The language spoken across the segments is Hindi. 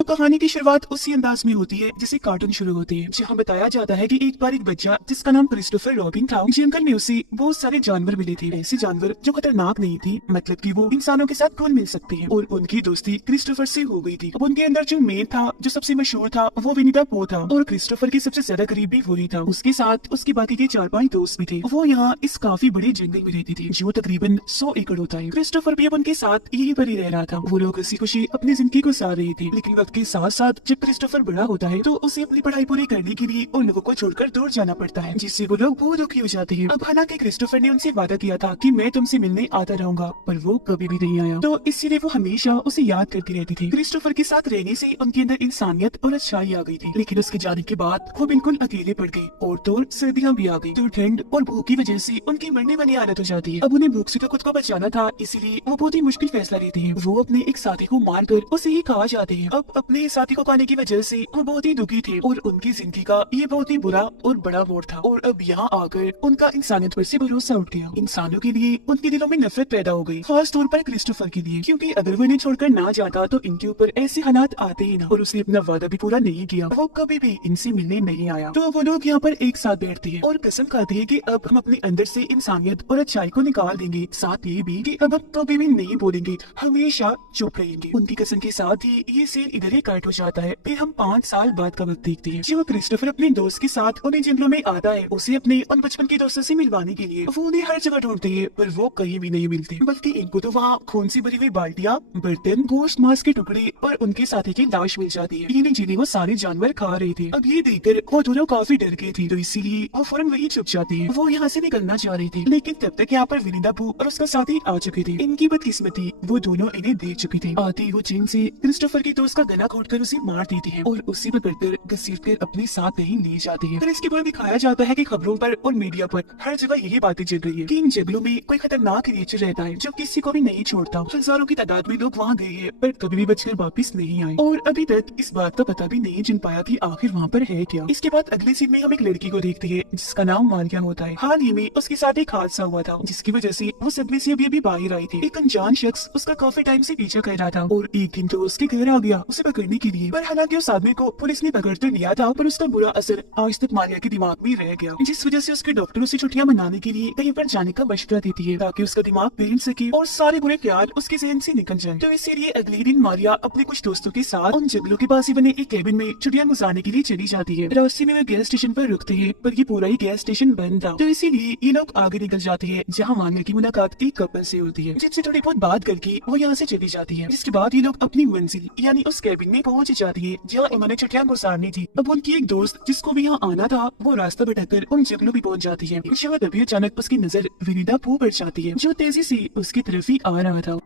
तो कहानी की शुरुआत उसी अंदाज में होती है जिसे कार्टून शुरू होते हैं, जहाँ बताया जाता है कि एक बार एक बच्चा जिसका नाम क्रिस्टोफर रॉबिन था, जंगल में उसे बहुत सारे जानवर मिले थे। ऐसे जानवर जो खतरनाक नहीं थे, मतलब कि वो इंसानों के साथ घुल मिल सकते हैं, और उनकी दोस्ती क्रिस्टोफर से हो गई थी। अब उनके अंदर जो मेन था, जो सबसे मशहूर था, वो विनी द पो था, और क्रिस्टोफर की सबसे ज्यादा करीबी वही था। उसके साथ उसके बाकी के 4-5 दोस्त भी थे। वो यहाँ इस काफी बड़े जंगल में रहती थी, जो तकरीबन 100 एकड़ होता है। क्रिस्टोफर भी अब उनके साथ यही पर ही रह रहा था। वो लोग हंसी खुशी अपनी जिंदगी गुजार रहे थे, लेकिन वक्त के साथ साथ जब क्रिस्टोफर बड़ा होता है तो उसे अपनी पढ़ाई पूरी करने के लिए उन लोगों को छोड़कर दूर जाना पड़ता है, जिससे वो लोग बहुत दुखी हो जाते हैं। अब हालांकि क्रिस्टोफर ने उनसे वादा किया था कि मैं तुमसे मिलने आता रहूंगा, पर वो कभी भी नहीं आया, तो इसीलिए वो हमेशा उसे याद करती रहती थी। क्रिस्टोफर के साथ रहने से उनके अंदर इंसानियत और अच्छाई आ गई थी, लेकिन उसके जाने के बाद वो बिल्कुल अकेले पड़ गए, और तो सर्दियाँ भी आ गई, तो ठंड और भूख की वजह से उनकी मरने वाली आदत हो जाती है। अब उन्हें भूख से तो खुद को बचाना था, इसीलिए वो बहुत ही मुश्किल फैसला लेते हैं। वो अपने एक साथी को मारकर उसे ही खा जाते हैं। अब अपने साथी को खाने की वजह से वो बहुत ही दुखी थे, और उनकी जिंदगी का ये बहुत ही बुरा और बड़ा मोड़ था। और अब यहाँ आकर उनका इंसानियत पर से भरोसा उठ गया। इंसानों के लिए उनके दिलों में नफरत पैदा हो गई, खास तौर पर क्रिस्टोफर के लिए, क्योंकि अगर वो इन्हें छोड़कर ना जाता तो इनके ऊपर ऐसे हालात आते ही ना। और उसने अपना वादा भी पूरा नहीं किया, वो कभी भी इनसे मिलने नहीं आया। तो वो लोग यहाँ पर एक साथ बैठते हैं और कसम खाते हैं कि अब हम अपने अंदर से इंसानियत और अच्छाई को निकाल देंगे, साथ ये भी कि अब हम कभी भी नहीं बोलेंगे, हमेशा चुप रहेंगे। उनकी कसम के साथ ही ये सीन इधर ही कट हो जाता है। फिर हम 5 साल बाद का वक्त देखते हैं, जब क्रिस्टोफर अपने दोस्त के साथ उन्हें जंगलों में आता है, उसे अपने उन बचपन के दोस्तों से मिलवाने के लिए। वो उन्हें हर जगह ढूंढते हैं, पर वो कहीं भी नहीं मिलते, बल्कि इनको तो वहाँ खून से भरी हुई बाल्टियां, बर्तन, गोश्त, मांस के टुकड़े और उनके साथी की लाश मिल जाती है, जिन्हें वो सारे जानवर खा रहे थे। अब ये देखकर वो दोनों काफी डर गए थे, तो इसीलिए वो फौरन वही छुप जाते हैं। वो यहाँ से निकलना चाह रहे थे, लेकिन तब तक यहाँ पर विनी द पू और उसका साथी आ चुके थे। इनकी बदकिस्मती, वो दोनों इन्हें देख चुके थे। आते ही वो चैन से क्रिस्टोफर के दोस्त का गला घोटकर उसे मार देते हैं, और उसी पकड़कर घसीटकर अपने साथ कहीं ले जाते हैं। फिर इसके बाद दिखाया जाता है कि खबरों पर और मीडिया पर हर जगह यही बातें चल रही है कि इन जंगलों में कोई खतरनाक क्रिएचर रहता है जो किसी को भी नहीं छोड़ता। हजारों की तादाद में लोग वहाँ गए हैं, पर कभी भी बचकर वापस नहीं आए, और अभी तक इस बात का पता भी नहीं चल पाया कि आखिर वहाँ पर है क्या। इसके बाद अगले सीन में हम एक लड़की को देखते हैं जिसका नाम मारिया होता है। हाल ही में उसके साथ एक हादसा हुआ था, जिसकी वजह से वो सदमे से अभी बाहर आई थी। एक अनजान शख्स उसका काफी टाइम से पीछा कर रहा था, और एक दिन तो उसके घर आ गया उसे पकड़ने के लिए। पर हालांकि उस आदमी को पुलिस ने पकड़ तो लिया था, पर उसका बुरा असर आज तक मारिया के दिमाग में रह गया, जिस वजह से उसके डॉक्टर उसे छुट्टियां मनाने के लिए कहीं पर जाने का मशवरा देती है, ताकि उसका दिमाग बैठ सके और सारे बुरे ख्याल उसके जहन से निकल जाए। तो इसीलिए अगले दिन मारिया अपने कुछ दोस्तों के साथ उन जंगलों के पास ही बने एक केबिन में छुट्टियां गुजारने के लिए चली जाती है। रास्ते में वे गैस स्टेशन पर रुकते हैं, पर ये पूरा ही गैस स्टेशन बंद था, तो इसीलिए ये लोग आगे निकल जाते हैं, जहाँ मारिया की मुलाकात एक कपल से होती है, जिनसे थोड़ी बहुत बात करके वो यहाँ से चली जाती है। जिसके बाद ये लोग अपनी मंजिल यानी उस केबिन में पहुंच जाती है जहाँ इन्होंने छुट्टियां गुजारनी थी। अब उनकी एक दोस्त जिसको भी यहाँ आना था, वो रास्ता भटककर उन जंगलों में पहुंच जाती है, जहाँ तभी अचानक उसकी नजर विनी द पू पर जाती है, जो तेजी से उसकी तरफ ही आ रहा था।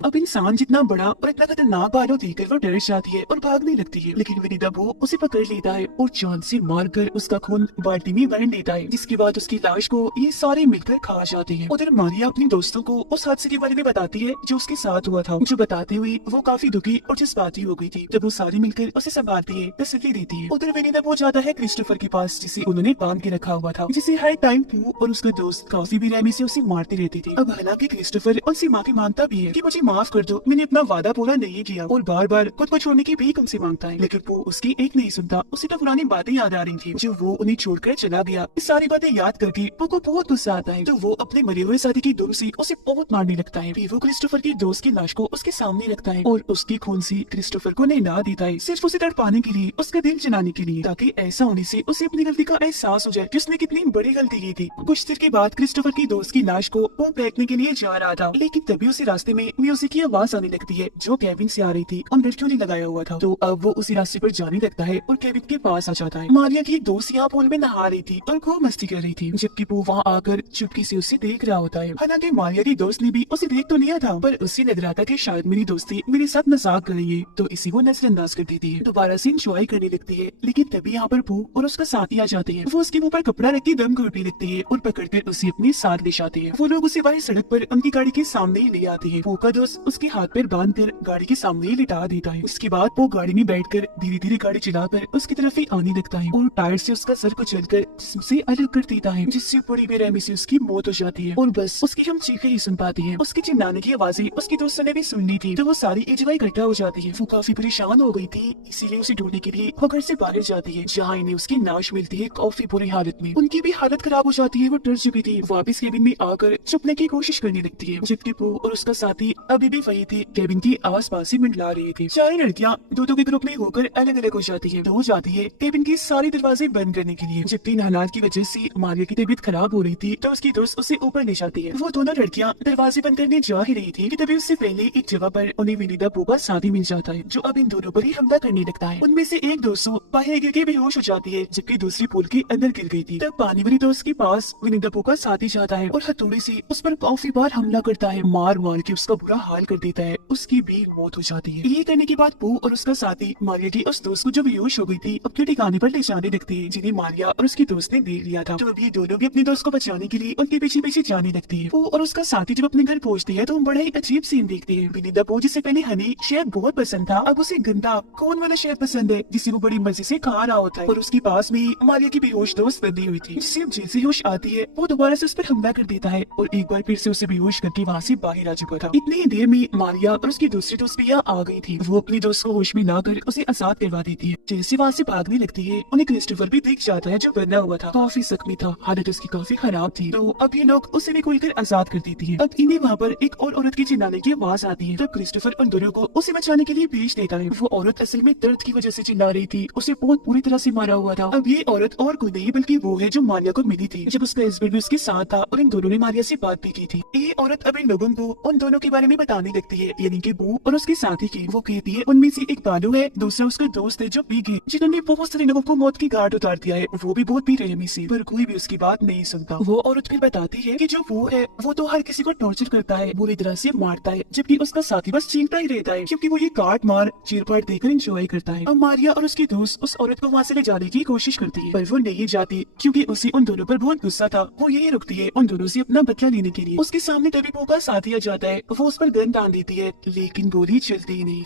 अब इंसान जितना बड़ा और इतना खतरनाक बालों देखकर वो डर जाती है और भागने लगती है, लेकिन विनी द पू उसे पकड़ लेता है और जान से मारकर उसका खून बाल्टी में भर लेता है, जिसके बाद उसकी लाश को ये सारे मिलकर खा जाते हैं। उधर मारिया अपने दोस्तों को उस हादसे के बारे में बताती है जो उसके साथ हुआ था, जो बताते हुए वो काफी दुखी और जज्बाती हो गई थी। जब वो सारे मिलकर उसे संभालती है, तसल्ली देती है। उधर विनी द पू जाता है क्रिस्टोफर के पास, जिसे उन्होंने बांध के रखा हुआ था, जिसे हर टाइम पू और उसका दोस्त काफी बेरहमी से उसे मारते रहते थे। अब हालांकि क्रिस्टोफर उनसे माफी मांगता भी है कि मुझे माफ कर दो, मैंने अपना वादा पूरा नहीं किया, और बार बार खुद को छोड़ने की भी उनसे मांगता है, लेकिन वो उसकी एक नहीं सुनता। उसे तो पुरानी बातें याद आ रही थी जो वो उन्हें छोड़कर चला गया। ये सारी बातें याद करके वो को बहुत गुस्सा आता है, तो वो अपने मरे हुए साथी की दुम से उसे बहुत मारने लगता है। फिर वो क्रिस्टोफर की दोस्त की लाश को उसके सामने रखता है और उसकी खून से क्रिस्टोफर को नहला देता है, सिर्फ उसे तड़पाने के लिए, उसका दिल जलाने के लिए, ताकि ऐसा होने से उसे अपनी गलती का एहसास हो जाए कि उसने कितनी बड़ी गलती की थी। कुछ देर के बाद क्रिस्टोफर की दोस्त की लाश को वो फेंकने के लिए जा रहा था, लेकिन तभी उसे रास्ते में म्यूजिक की आवाज आने लगती है जो केबिन से आ रही थी और लड़कियों ने लगाया हुआ था। तो अब वो उसी रास्ते पर जाने लगता है और केबिन के पास आ जाता है। मारिया की दोस्त यहाँ पूल में नहा रही थी और खूब मस्ती कर रही थी, जबकि वो वहाँ आकर चुपकी से उसे देख रहा होता है। हालांकि मारिया की दोस्त ने भी उसे देख तो लिया था, पर उसे लग रहा था कि शायद मेरी दोस्ती मेरे साथ मजाक कर रही है, तो इसी को नजरअंदाज कर देती है। दोबारा से इंजॉय करने लगती है, लेकिन तभी यहाँ पर भू और उसका साथी आ जाते हैं। वो उसके मुंह पर कपड़ा रख के दम घोटने लगते हैं और पकड़कर उसे अपने साथ ले जाते हैं। वो लोग उसे वही सड़क पर उनकी गाड़ी के सामने ही ले आते हैं। भू का दोस्त दोस्त उसके हाथ पैर बांध कर गाड़ी के सामने ही लिटा देता है। उसके बाद वो गाड़ी में बैठकर धीरे धीरे गाड़ी चलाकर उसकी तरफ ही आने लगता है और टायर से उसका सर को चलकर जिस्म से अलग कर देता है, जिससे बड़ी बेरहमी से उसकी मौत हो जाती है। और बस उसकी हम चीखें ही सुन पाती है। उसके चिल्लाने की आवाजें उसकी दोस्तों ने भी सुननी थी, तो वो सारी एक जगह इकट्ठा हो जाती है। वो काफी परेशान हो गई थी, इसीलिए उसे ढूंढने के लिए वो घर से बाहर जाती है, जहाँ इन्हें उसकी नाश मिलती है काफी बुरी हालत में। उनकी भी हालत खराब हो जाती है, वो डर चुकी थी। वापस केबिन में आकर छुपने की कोशिश करने लगती है, जबकि पू और उसका साथी अभी भी वही थे, केबिन की आस पास ही मंडला रहे थे। चार लड़कियां दो के ग्रुप में होकर अलग अलग हो जाती है। दो जाती है केबिन के सारे दरवाजे बंद करने के लिए, जबकि इन हालात की वजह से मारिया की तबीयत खराब हो रही थी, तो उसकी दोस्त उसे ऊपर ले जाती है। वो दोनों लड़कियां दरवाजे बंद करने जा ही रही थी कि तभी उससे पहले एक जगह पर उन्हें विनी द पू का साथी मिल जाता है, जो अब इन दोनों पर ही हमला करने लगता है। उनमें से एक दोस्तों बाहर गिर के बेहोश हो जाती है, जबकि दूसरी पूल के अंदर गिर गई थी। तब पानी वाली दोस्त के पास विनी द पू का साथी जाता है और हथौड़े से उस पर काफी बार हमला करता है, मार मार के उसका बुरा हाल कर देता है। उसकी भी मौत हो जाती है। ये करने के बाद पू और उसका साथी मारिया की उस दोस्त को जो बेहोश हो गई थी अपने ठिकाने पर ले जाने लगती है, जिन्हें मारिया और उसकी दोस्त ने देख लिया था। तो अभी दोनों भी अपने दोस्त को बचाने के लिए उनके पीछे पीछे जाने लगती है। पू और उसका साथी जब अपने घर पहुंचते हैं तो बड़ा ही अजीब सीन देखते हैं। विनी द पू जिसे पहले हनी शहद बहुत पसंद था, अब उसे गंदा कौन वाला शहद पसंद है, जिसे वो बड़ी मजे से खा रहा होता है। और उसके पास में मारिया की बेहोश दोस्त बंधी हुई थी, जिसे जैसे होश आती है वो दोबारा से उस पर हमला कर देता है और एक बार फिर से उसे बेहोश करके वहाँ से बाहर आ चुका था। इतनी ही देर में मारिया और उसकी दूसरी दोस्त भी यहाँ आ गई थी। वो अपनी दोस्त को होश में लाकर उसे आजाद करवा देती है। जैसे वहाँ से भागने लगती है उन्हें क्रिस्टोफर भी दिख जाता है, जो बना हुआ था, काफी जख्मी था, हालत उसकी काफी खराब थी। तो अब ये लोग उसे भी खोलकर आजाद कर देती है। अब इन्हें वहाँ पर एक और औरत की चिल्लाने की आवाज आती है। तब क्रिस्टोफर उन दोनों को उसे बचाने के लिए भेज देता है। वो औरत असल में दर्द की वजह से चिल्ला रही थी, उसे बहुत बुरी तरह से मारा हुआ था। अब ये औरत और कोई नहीं बल्कि वो है जो मारिया को मिली थी जब उसका हस्बैंड भी उसके साथ था, और इन दोनों ने मारिया से बात भी की थी। ये औरत अब इन लोगों को उन दोनों के बारे में बताने लगती है, यानी कि बू और उसके साथी की। वो कहती है उनमें से एक बालू है, दूसरा उसका दोस्त है जो पी गए, जिन्होंने बहुत सारे लोगों को मौत की घाट उतार दिया है। वो भी बहुत बेरहमी से, पर कोई भी उसकी बात नहीं सुनता। वो औरत फिर बताती है कि जो वो है वो तो हर किसी को टॉर्चर करता है, बुरी तरह से मारता है, जबकि उसका साथी बस चीखता ही रहता है, क्योंकि वो ये काट मार चीरफाड़ देकर एंजॉय करता है। अब मारिया और उसकी दोस्त उस औरत को वहाँ से ले जाने की कोशिश करती है, पर वो नहीं जाती, क्योंकि उसे उन दोनों पर बहुत गुस्सा था। वो यही रुकती है उन दोनों से अपना बदला लेने के लिए। उसके सामने तभी पू का साथी आ जाता है, वो उस पर गन तान देती है, लेकिन गोली चलती ही नहीं।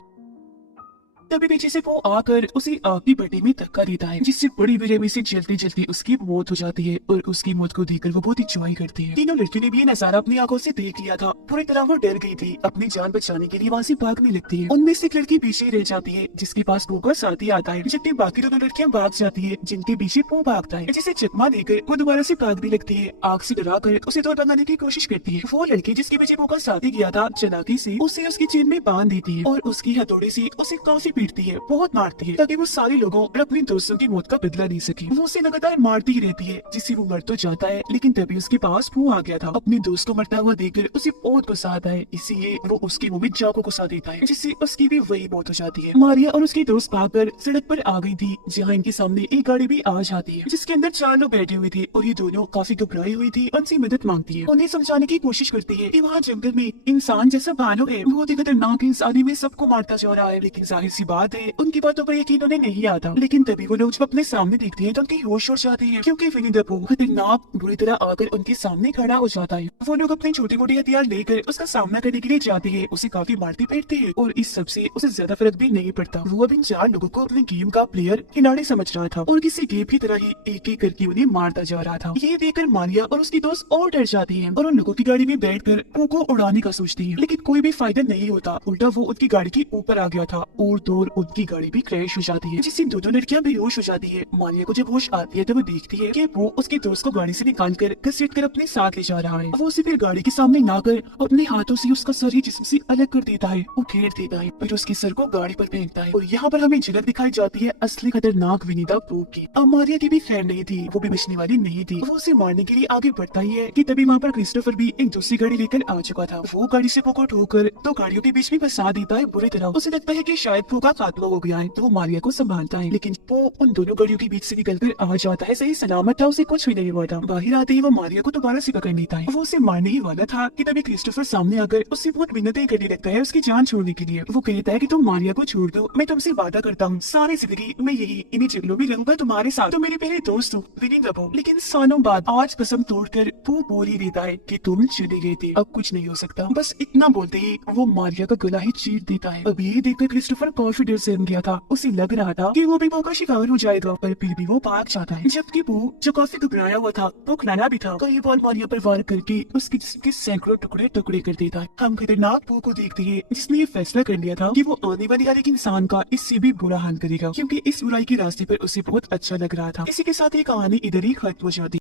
तभी पीछे से वो आकर उसे आग की भट्टी में धक्का देता है, जिससे बड़ी बेरहमी से जलती जलती उसकी मौत हो जाती है। और उसकी मौत को देखकर वो बहुत इंजॉय करती है। तीनों लड़कियों ने भी ये नजारा अपनी आंखों से देख लिया था। पूरी तरह वो डर गई थी, अपनी जान बचाने के लिए वहाँ से भागने लगती है। उनमें से एक लड़की पीछे रह जाती है, जिसके पास पू का साथी आता है, जबकि बाकी दोनों लड़कियां भाग जाती है, जिनके पीछे पू भागता है, जिसे चकमा देकर वो दोबारा से भागने लगती है। आग से डरा कर उसे दौड़ भगाने की कोशिश करती है। वो लड़की जिसके पीछे पू का साथी गया था, चलाकी से उसे उसकी चेन में बांध देती है और उसकी हथौड़े से उसे काफी पीटती है, बहुत मारती है, ताकि वो सारे लोगों और अपने दोस्तों की मौत का बदला ले सके। वो उसे लगातार मारती ही रहती है, जिससे वो मर तो जाता है, लेकिन तभी उसके पास पू आ गया था। अपने दोस्त को मरता हुआ देखकर उसे बहुत गुस्सा आता है, इसीलिए वो उसके मुंह में चाकू घुसा देता है, जिससे उसकी भी वही मौत हो जाती है। मारिया और उसके दोस्त भागकर सड़क पर आ गई थी, जहाँ इनके सामने एक गाड़ी भी आ जाती है, जिसके अंदर 4 लोग बैठे हुए थे, और ये दोनों काफी घबराई हुई थी। उनसे मदद मांगती है, उन्हें समझाने की कोशिश करती है कि वहाँ जंगल में इंसान जैसा भालू है, बहुत ही खतरनाक इंसानी में सबको मारता जा रहा है। लेकिन जाहिर सी बात है उनकी बातों पर यकीन उन्हें नहीं आता। लेकिन तभी वो लोग जब अपने सामने देखते हैं तो उनकी होश उड़ जाती है, क्योंकि विनी द पू खतरनाक बुरी तरह आकर उनके सामने खड़ा हो जाता है। वो लोग अपने छोटे मोटे हथियार लेकर उसका सामना करने के लिए जाते हैं, उसे काफी मारते पीटते हैं, और इस सब से उसे ज्यादा फर्क भी नहीं पड़ता। वो अब इन 4 लोगों को अपने गेम का प्लेयर खिलाड़ी समझ रहा था, और किसी गेम की तरह ही एक एक करके उन्हें मारता जा रहा था। ये देखकर मारिया और उसकी दोस्त और डर जाती है, और उन लोगों की गाड़ी में बैठकर पू को उड़ाने का सोचती है, लेकिन कोई भी फायदा नहीं होता। उल्टा वो उनकी गाड़ी के ऊपर आ गया था, और तो उनकी गाड़ी भी क्रैश हो जाती है, जिससे दोनों लड़कियां बेहोश हो जाती है। मारिया को जब होश आती है तो वो देखती है कि वो उसके दोस्त को गाड़ी से निकालकर घसीट कर अपने साथ ले जा रहा है। वो उसे फिर गाड़ी के सामने लाकर अपने हाथों से उसका सर ही जिस्म से अलग कर देता है, उठेड़ देता है, फिर उसके सर को गाड़ी पर फेंकता है। और यहाँ पर हमें झलक दिखाई जाती है असली खतरनाक विनी द पू की। अब मारिया की भी खैर नहीं थी, वो भी बचने वाली नहीं थी। वो उसे मारने के लिए आगे बढ़ता ही है कि तभी वहाँ पर क्रिस्टोफर भी एक दूसरी गाड़ी लेकर आ चुका था। वो गाड़ी से पू को ठोकर 2 गाड़ियों के बीच में फंसा देता है बुरी तरह। उसे लगता है कि शायद पू का खात्मा हो गया है तो वो मारिया को संभालता है, लेकिन वो उन दोनों गाड़ियों के बीच से निकलकर आ जाता है। सही सलामत था, उसे कुछ भी नहीं हुआ था। बाहर आते ही वो मारिया को दोबारा से पकड़ लेता है। वो उसे मारने ही वाला था कि तभी क्रिस्टोफर सामने आकर उससे बहुत मिन्नतें करने लगता है उसकी जान छोड़ने के लिए। वो कहता है कि तुम मारिया को छोड़ दो, मैं तुमसे वादा करता हूँ सारी जिंदगी मैं यही इन्हीं जंगलों में रहूंगा तुम्हारे साथ, तुम मेरे पहले दोस्त हो विनी रबो। लेकिन सालों बाद आज कसम तोड़कर वो बोल ही देता है कि तुम चले गए थे, अब कुछ नहीं हो सकता। बस इतना बोलते ही वो मारिया का गला ही चीर देता है। अब ये देखकर क्रिस्टोफर काफी डर से गया था। उसे लग रहा था कि वो भी वो का शिकार हो जाएगा, पर फिर भी वो भाग जाता है। जबकि वो जो काफी घबराया हुआ था वो खिलाना भी था। कई बार मारिया पर वार करके उसके जिस्म के सैकड़ों टुकड़े टुकड़े कर देता है। हम खतरनाक बू को देखते हैं जिसने ये फैसला कर लिया था कि वो आने वाले हर एक इंसान का इससे भी बुरा हाल करेगा, क्योंकि इस बुराई के रास्ते पर उसे बहुत अच्छा लग रहा था। इसी के साथ ये कहानी इधर ही खत्म हो जाती।